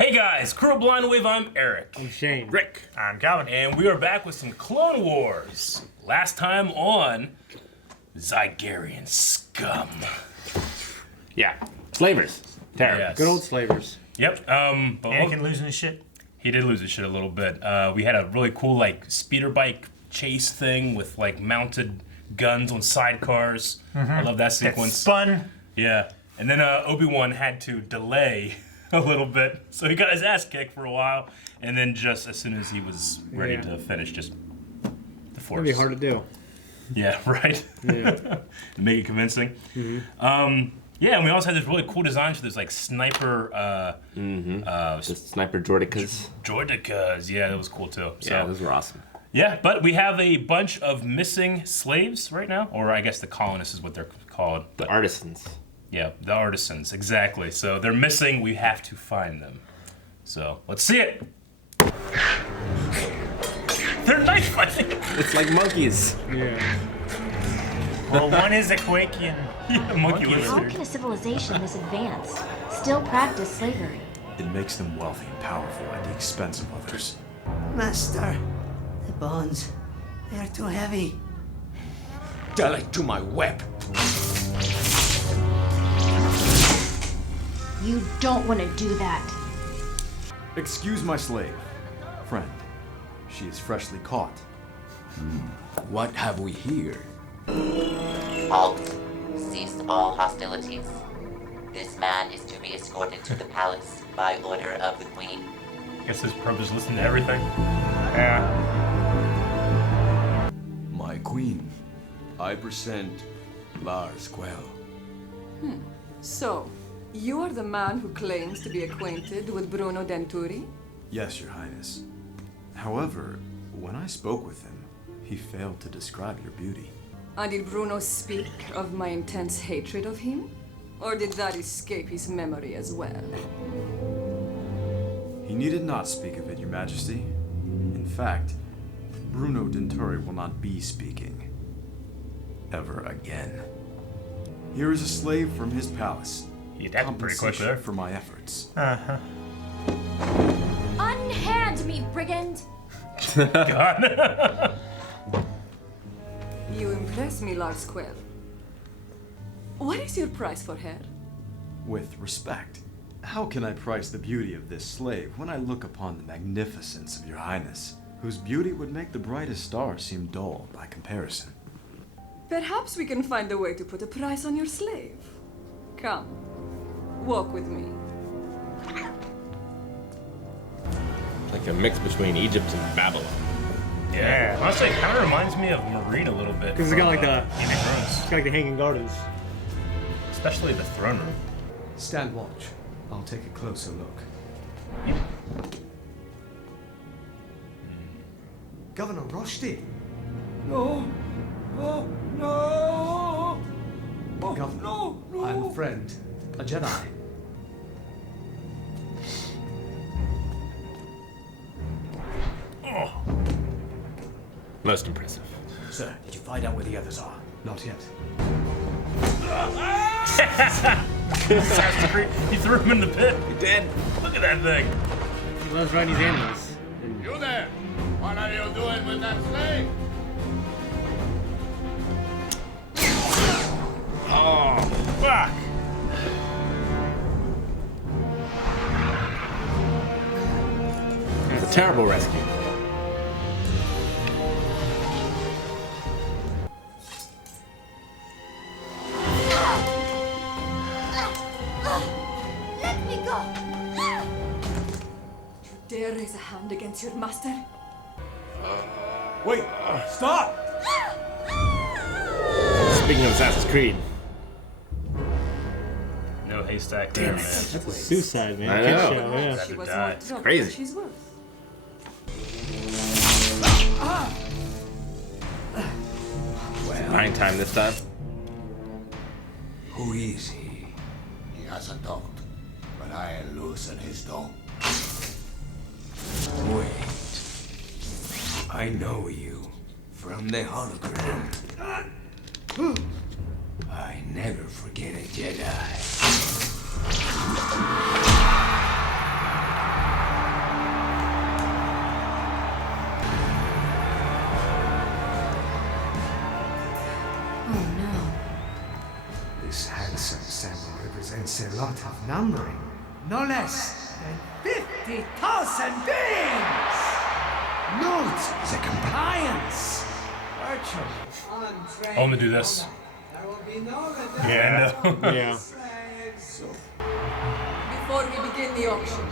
Hey guys, Crew Blind Wave, I'm Eric. I'm Shane. Rick. I'm Calvin. And we are back with some Clone Wars. Last time on Zygerian Scum. Yeah. Slavers. Terrible. Yes. Good old slavers. Yep. But Anakin losing his shit. he did lose his shit a little bit. We had a really cool speeder bike chase thing with mounted guns on sidecars. I love that sequence. Spun. Yeah. And then Obi-Wan had to delay a little bit, so he got his ass kicked for a while, and then just as soon as he was ready to finish, just the Force. It'd be hard to do. Yeah, right. Yeah. Make it convincing. Yeah, and we also had this really cool design for those sniper. The sniper Jordicas. Jordicas. Yeah, that was cool too. So, Yeah, those were awesome. yeah, but we have a bunch of missing slaves right now, or I guess the colonists is what they're called. The artisans. Yeah, the artisans, exactly. So they're missing, we have to find them. So, let's see it. They're knife fighting. It's like monkeys. Yeah. Well, one is a Quakian. Yeah, monkey Monkey lizard. How can a civilization this advanced still practice slavery? It makes them wealthy and powerful at the expense of others. Master, the bonds, they are too heavy. Tell it to my whip. You don't want to do that. Excuse my slave. Friend, she is freshly caught. What have we here? Halt. Cease all hostilities. This man is to be escorted to the palace by order of the Queen. Guess his probe is listening to everything. Yeah. My queen. I present Lars Quell. So, you are the man who claims to be acquainted with Bruno Denturi? Yes, Your Highness. However, when I spoke with him, he failed to describe your beauty. And did Bruno speak of my intense hatred of him? Or did that escape his memory as well? He needed not speak of it, Your Majesty. In fact, Bruno Denturi will not be speaking. Ever again. Here is a slave from his palace. He adapted pretty quick there. For my efforts. Unhand me, brigand! God. You impress me, Lars Quell. What is your price for her? With respect, how can I price the beauty of this slave when I look upon the magnificence of Your Highness, whose beauty would make the brightest star seem dull by comparison? Perhaps we can find a way to put a price on your slave. Come, walk with me. Like a mix between Egypt and Babylon. Yeah, honestly, it kind of reminds me of Marine a little bit. 'Cause it's got from, like the- Game of Thrones. It's like the Hanging Gardens. Especially the throne room. Stand watch. I'll take a closer look. Governor Rushdie. No. Oh, no. Oh, Governor, no, no. I'm a friend, a Jedi. Most impressive. Sir, did you find out where the others are? Not yet. Assassin's Creed, he threw him in the pit. He did. Look at that thing. He loves riding these animals. You there! What are you doing with that slave? Oh, fuck. It's a terrible rescue. Let me go! Dare raise a hand against your master? Wait! Stop! Speaking of Assassin's Creed. No haystack there, man. That's a suicide, man. I Kid know. show, yeah. She was die. more trouble crazy. than she's worth. Buying time this time. Who is he? He hasn't talked, but I loosen his tongue. Wait. I know you from the hologram. I never forget a Jedi. represents a lot of numbering. No less than 50,000 beings! Note the compliance! I'm gonna do this. Yeah. Yeah. Before we begin the auction,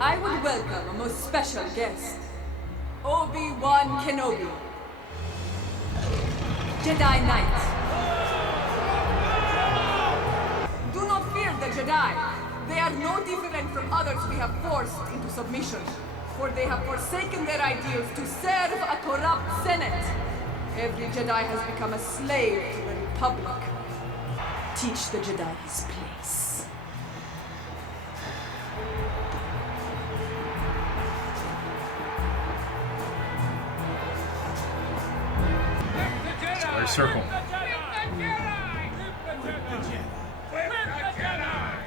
I would welcome a most special guest. Obi-Wan Kenobi. Jedi Knight. Do not fear the Jedi. They are no different from others we have forced into submission, for they have forsaken their ideals to serve a corrupt Senate. Every Jedi has become a slave to the Republic. Teach the Jedi his place. Square circle.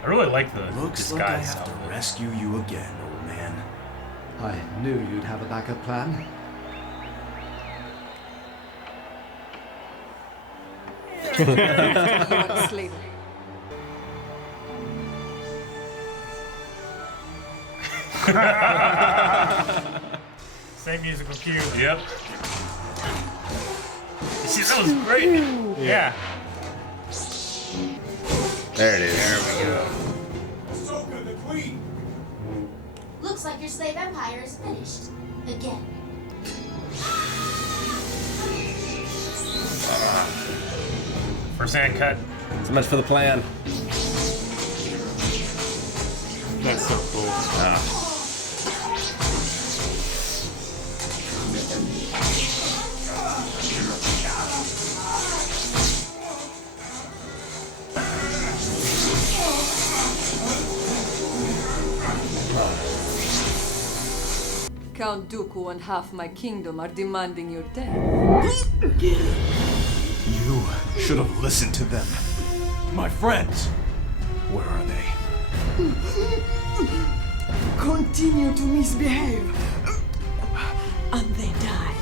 I really like the Looks like I disguise have to outfit. rescue you again, old man. I knew you'd have a backup plan. You are a slave. Same musical cue. Yep. See, that was great. Yeah. There it is. Ahsoka, the queen! Looks like your slave empire is finished. Again. First hand cut. So much for the plan. That's so cool. Count Dooku and half my kingdom are demanding your death. You should have listened to them. My friends! Where are they? Continue to misbehave, and they die.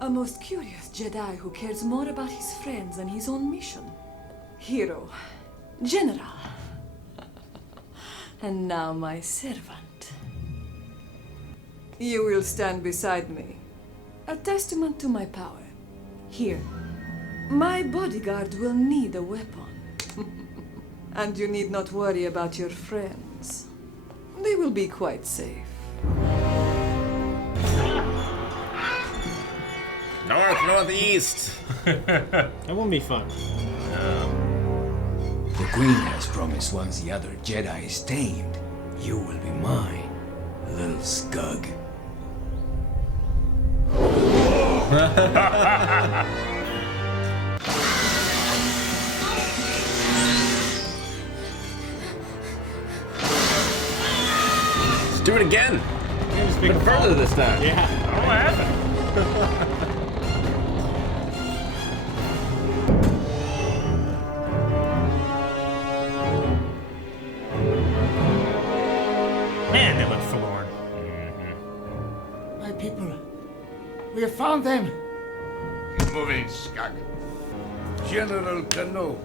A most curious Jedi who cares more about his friends than his own mission. Hero, General, and now my servant. You will stand beside me, a testament to my power. Here, my bodyguard will need a weapon. And you need not worry about your friends. They will be quite safe. Northeast. That won't be fun. The Queen has promised once the other Jedi is tamed, you will be mine, little scug. Let's do it again. Just A pick bit a further phone. this time. Yeah. What happened? Man, they look forlorn. My people, we have found them. Keep moving, Skag. General Kenobi,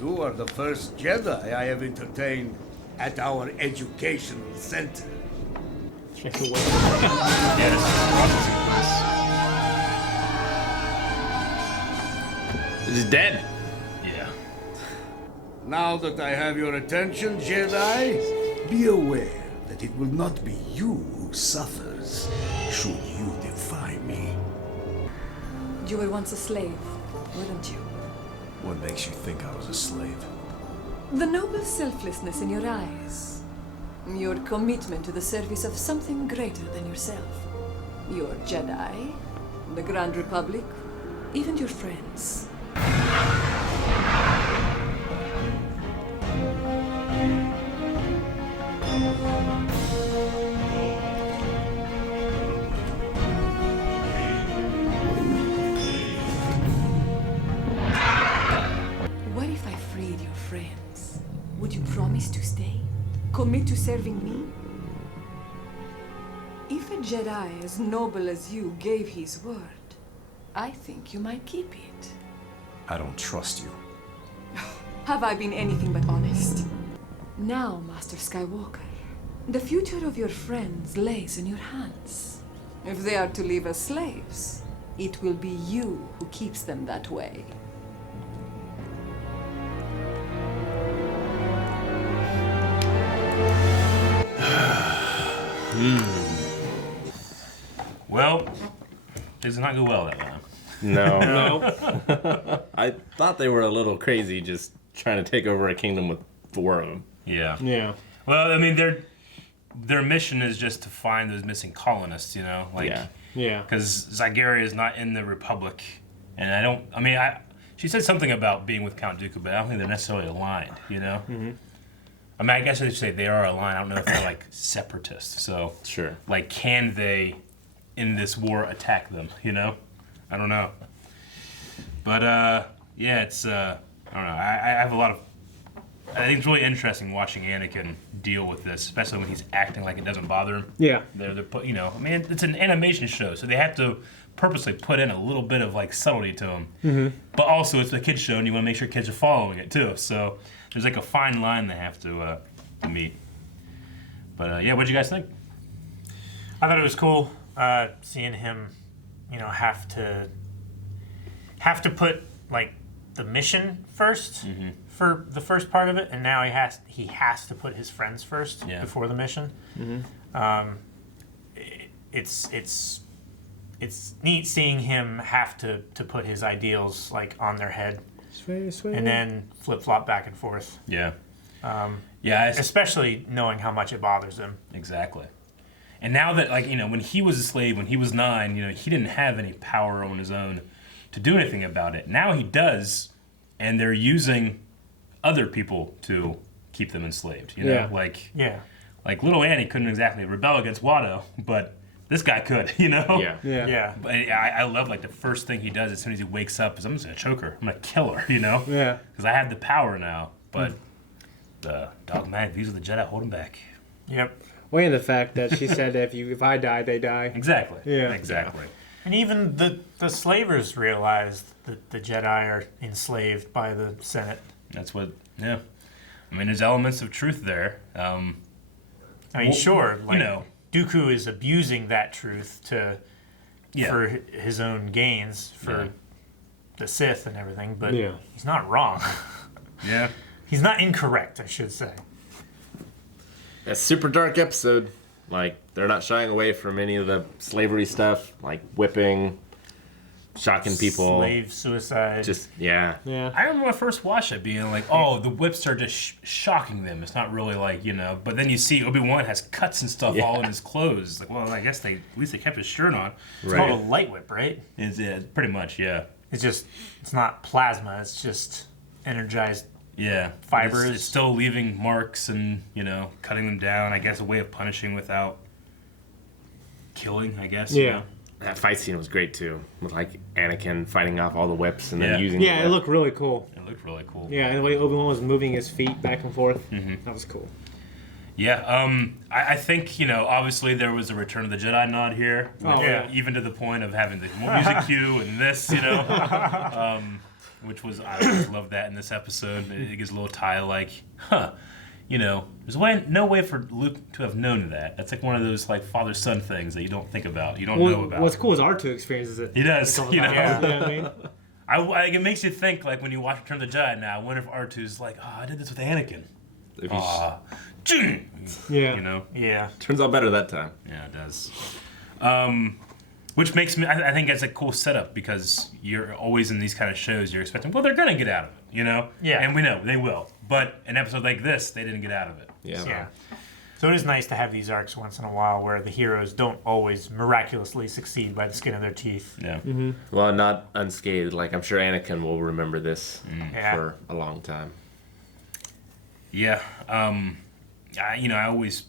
you are the first Jedi I have entertained at our educational center. Check away. Yeah, this is awesome. He's dead. Yeah. Now that I have your attention, Jedi, be aware that it will not be you who suffers should you defy me. You were once a slave, weren't you? What makes you think I was a slave? The noble selflessness in your eyes. Your commitment to the service of something greater than yourself. Your Jedi, the Grand Republic, even your friends. What if I freed your friends? Would you promise to stay? Commit to serving me? If a Jedi as noble as you gave his word, I think you might keep it. I don't trust you. have I been anything but honest. Now, Master Skywalker, the future of your friends lays in your hands. If they are to live as slaves, it will be you who keeps them that way. Well, does not go well that time. No. I thought they were a little crazy just trying to take over a kingdom with 4 of them. Yeah. Yeah. Well, I mean, their mission is just to find those missing colonists, you know? Like, Yeah. Because Zygeria is not in the Republic. And she said something about being with Count Dooku, but I don't think they're necessarily aligned, you know? Mm-hmm. I mean, I guess I should say they are aligned. I don't know if they're, like, separatists. So, Sure. like, can they, in this war, attack them, you know? I don't know. But, yeah, it's, I don't know. I have a lot of... I think it's really interesting watching Anakin deal with this, especially when he's acting like it doesn't bother him. Yeah. They're put, you know, I mean, it's an animation show, so they have to purposely put in a little bit of, like, subtlety to him. Mm-hmm. But also, it's a kid's show, and you want to make sure kids are following it, too. So there's, like, a fine line they have to meet. But, yeah, what'd you guys think? I thought it was cool seeing him, you know, have to put, like, the mission first for the first part of it, and now he has to put his friends first before the mission. Mm-hmm. It's neat seeing him have to put his ideals like on their head, and then flip flop back and forth. Yeah. Especially knowing how much it bothers him. Exactly. And now that, like, you know, when he was a slave, when he was 9, you know, he didn't have any power on his own to do anything about it. Now he does, and they're using other people to keep them enslaved. You know, like little Annie couldn't exactly rebel against Watto, but this guy could. You know. Yeah. But I love, like, the first thing he does as soon as he wakes up is, I'm just gonna choke her. I'm gonna kill her. You know. Yeah. Because I have the power now, but the dogmatic views of the Jedi hold him back. Yep. Well, and the fact that she said that if I die, they die. Exactly. Yeah. Exactly. And even the slavers realized that the Jedi are enslaved by the Senate. That's what, yeah. I mean, there's elements of truth there. I mean, sure, like, you know, Dooku is abusing that truth for his own gains, for the Sith and everything, but he's not wrong. Yeah. He's not incorrect, I should say. A super dark episode. Like, they're not shying away from any of the slavery stuff, like whipping, shocking people. Slave suicide. Just, yeah. I remember when I first watched it being like, oh, the whips are just shocking them. It's not really like, you know, but then you see Obi-Wan has cuts and stuff all in his clothes. It's like, well, I guess at least they kept his shirt on. It's called a light whip, right? It's pretty much, yeah. It's not plasma, it's just energized fibers. It's still leaving marks and, you know, cutting them down. I guess a way of punishing without killing, I guess. Yeah. You know? That fight scene was great too, with like Anakin fighting off all the whips and then using. Yeah, it looked really cool. It looked really cool. Yeah, and the way Obi-Wan was moving his feet back and forth, that was cool. Yeah, I think, you know, obviously there was a Return of the Jedi nod here. Even to the point of having the music cue and this, you know. Which was, I always love that in this episode. It gives a little tie like, you know, there's no way for Luke to have known that. That's like one of those like father-son things that you don't think about, you don't know about. What's cool is R2 experiences it. He does, you know. You know what I mean? It makes you think, like, when you watch Return of the Jedi now, I wonder if R2's like, I did this with Anakin. You know? Yeah. Turns out better that time. Yeah, it does. Which makes me, I think that's a cool setup because you're always in these kind of shows, you're expecting, well, they're going to get out of it, you know? Yeah. And we know, they will. But an episode like this, they didn't get out of it. Yeah. So it is nice to have these arcs once in a while where the heroes don't always miraculously succeed by the skin of their teeth. Yeah. Mm-hmm. Well, not unscathed. Like, I'm sure Anakin will remember this for a long time. Yeah. I always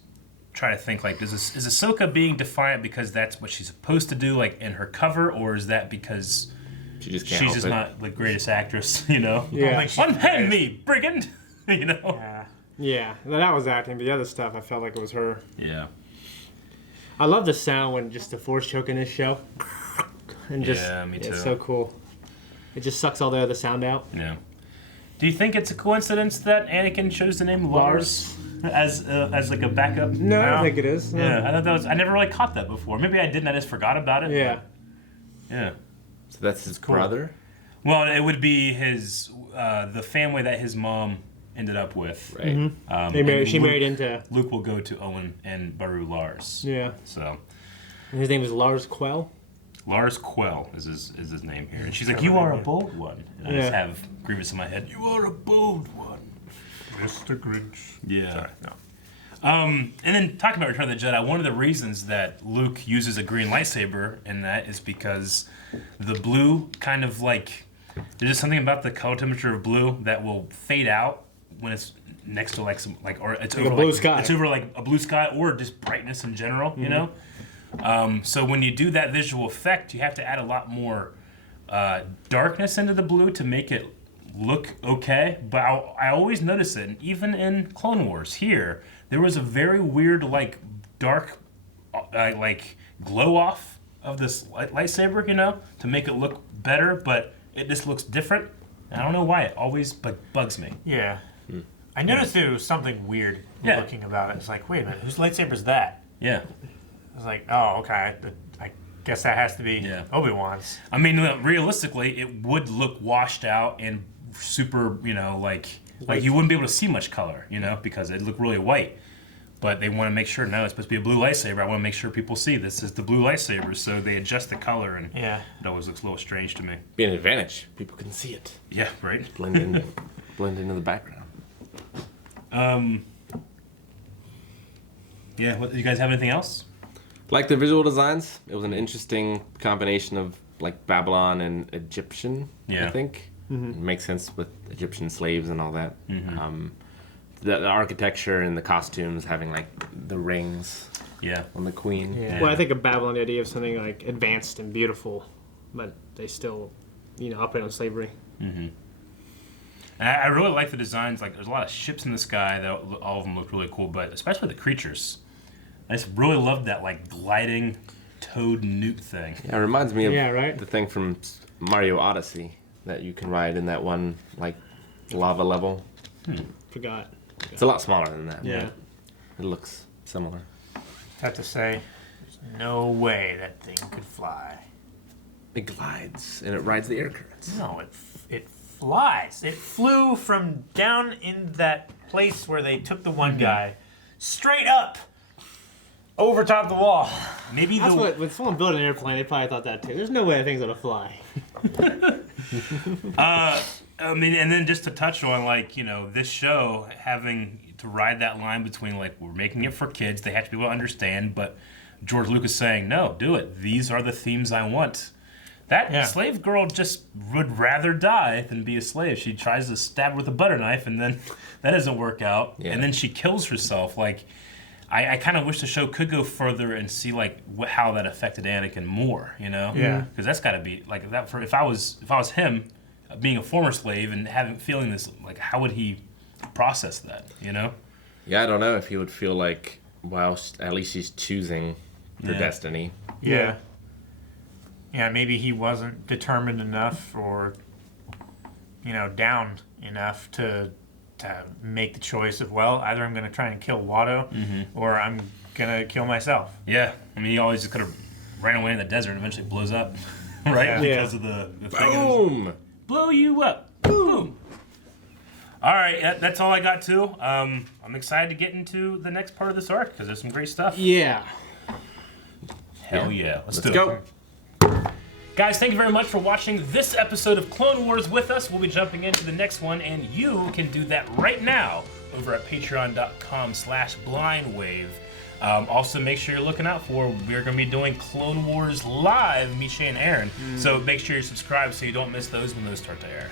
try to think, like, is Ahsoka being defiant because that's what she's supposed to do, like, in her cover, or is that because she's just not the greatest actress, you know? Yeah. Unhand me, brigand! You know? Yeah, that was acting, but the other stuff, I felt like it was her. Yeah. I love the sound when just the force choke in this show. And just, me too. It's so cool. It just sucks all the other sound out. Yeah. Do you think it's a coincidence that Anakin chose the name Lars as like a backup? No, I don't think it is. No. Yeah, I thought that was. I never really caught that before. Maybe I didn't. I just forgot about it. Yeah. Yeah. So that's his brother? Well, it would be his the family that his mom ended up with. Right. Mm-hmm. She married into. Luke will go to Owen and Baru Lars. Yeah. So. And his name was Lars Quell. Lars Quell is his name here, and she's like, "You are a bold one." And I just have Grievous in my head. You are a bold one, Mr. Grinch. Yeah. Sorry, no. And then talking about Return of the Jedi, one of the reasons that Luke uses a green lightsaber in that is because the blue kind of like there's just something about the color temperature of blue that will fade out when it's next to like some like or it's like over a blue sky. It's over like a blue sky or just brightness in general, you know. So when you do that visual effect, you have to add a lot more darkness into the blue to make it look okay. But I always notice it, and even in Clone Wars here, there was a very weird like dark like glow off of this lightsaber, you know, to make it look better, but it just looks different. I don't know why, it always bugs me. Yeah. I noticed there was something weird looking about it. It's like, wait a minute, whose lightsaber is that? Yeah. I was like, oh, okay. I guess that has to be Obi-Wan's. I mean, realistically, it would look washed out and super, you know, like you wouldn't be able to see much color, you know, because it'd look really white. But they want to make sure, no, it's supposed to be a blue lightsaber. I want to make sure people see this is the blue lightsaber, so they adjust the color, and it always looks a little strange to me. Be an advantage. People can see it. Yeah, right? Blend into the background. Yeah, you guys have anything else? Like the visual designs, it was an interesting combination of like Babylon and Egyptian. I think it makes sense with Egyptian slaves and all that. The architecture and the costumes having like the rings. On the queen. Yeah. Well, I think of Babylon, the idea of something like advanced and beautiful, but they still, you know, operate on slavery. And I really like the designs. Like, there's a lot of ships in the sky that all of them look really cool, but especially the creatures. I just really love that like gliding toad newt thing. Yeah, it reminds me of the thing from Mario Odyssey that you can ride in that one like lava level. Forgot. It's a lot smaller than that. Yeah. It looks similar. I have to say, there's no way that thing could fly. It glides and it rides the air currents. No, it flies. It flew from down in that place where they took the one guy straight up. Over top the wall. Maybe that's what when someone built an airplane, they probably thought that too. There's no way that thing's gonna fly. I mean, and then just to touch on like, you know, this show having to ride that line between like we're making it for kids, they have to be able to understand, but George Lucas saying, no, do it. These are the themes I want. That slave girl just would rather die than be a slave. She tries to stab with a butter knife, and then that doesn't work out, and then she kills herself. Like. I kind of wish the show could go further and see like how that affected Anakin more, you know? Yeah. Because that's got to be like that. For if I was him, being a former slave and feeling this, like how would he process that, you know? Yeah, I don't know if he would feel like, well, at least she's choosing her destiny. Yeah. Yeah, maybe he wasn't determined enough or, you know, down enough to make the choice of, well, either I'm going to try and kill Watto or I'm going to kill myself. Yeah. I mean, he always just could have ran away in the desert and eventually blows up, right? Because of the boom! Blow you up. Boom! All right, that's all I got, too. I'm excited to get into the next part of this arc because there's some great stuff. Yeah. Hell yeah. Let's do it. Guys, thank you very much for watching this episode of Clone Wars with us. We'll be jumping into the next one, and you can do that right now over at patreon.com/blindwave. Also, make sure you're looking out for, we're going to be doing Clone Wars Live, Misha and Aaron. So make sure you're subscribed so you don't miss those when those start to air.